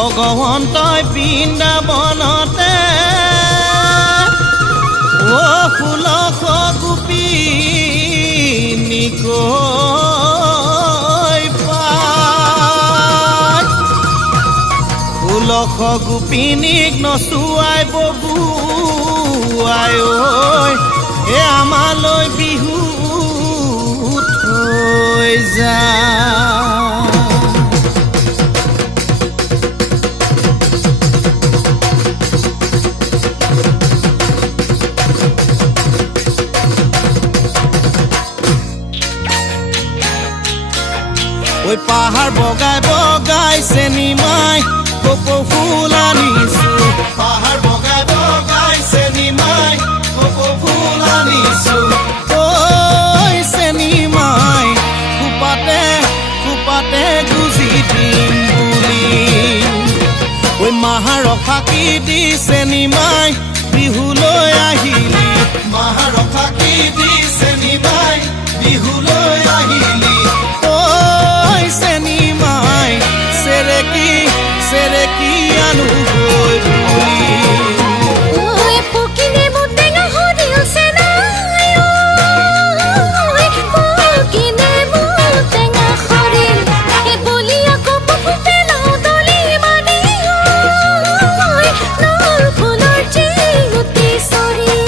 ভগৱন্তই বৃন্দাবনতে ও 1600 গোপিনীকৈ পায় 1600 গোপিনীক নচুৱাই ববুৱাই ঐ এ আমালৈ বিহু থৈ যায় ওই পাহাড় বগাই বগাই চেনিমাই কপৌ ফুল আনিছো পাহাড় বগাই বগাই চেনিমাই কপৌ ফুল আনিছো ওই চেনিমাই কুপাতে কুপাতে গুজি দিম বুলি ওই মাহাৰ ফাঁকি দি চেনিমাই বিহুলৈ আহিলি মাহাৰ ফাঁকি দি চেনিমাই বিহুলৈ আহিলি চেনিমাই সেৰেকি আনু গৈ বুলি ওই পকিনে মুটেঙা হৰিল সেনাই ওই পকিনে মুটেঙা হৰিল এ বলিয়া কপৌ ফুটেল দলি মানি ওই নল ফুলৰ জিউতি সৰি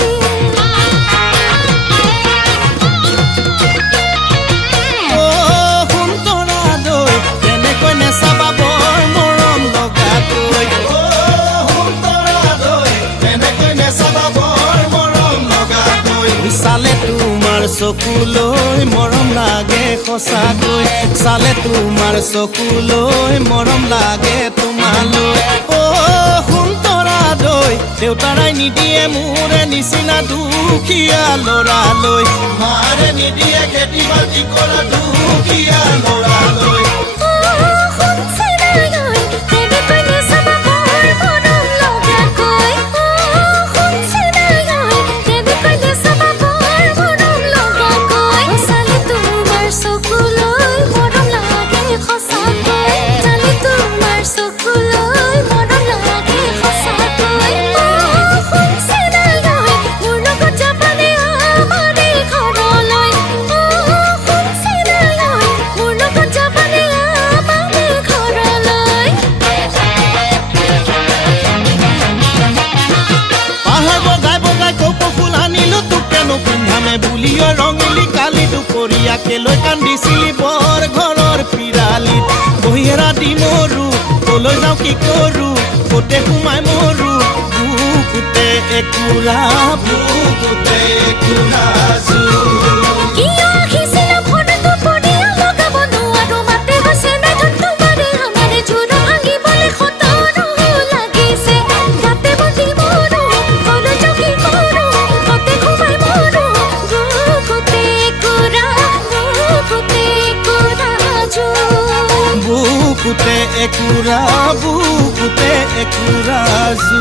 চালে তোমাৰ চকুলৈ মৰম লাগে সঁচাকৈ চালে তোমাৰ চকুলৈ মৰম লাগে তোমালৈ ও সুন্তৰা দৈ দেউতাৰাই নিদিয়ে মোৰে নিচিনা দুখীয়া ল'ৰালৈ মাৰে নিদিয়ে খেতি বাতি কৰা দুখীয়া ল'ৰালৈ বুলিও ৰঙিলি কালি দুপৰীয়া কেলৈ কান্দিছিলি বৰ ঘৰৰ পিৰালিত বহিৰা দি মৰু কলৈ যাওঁ কি কৰো কোতে সোমাই মৰু বুকুতে একুৰা বুকুতে একুৰা জু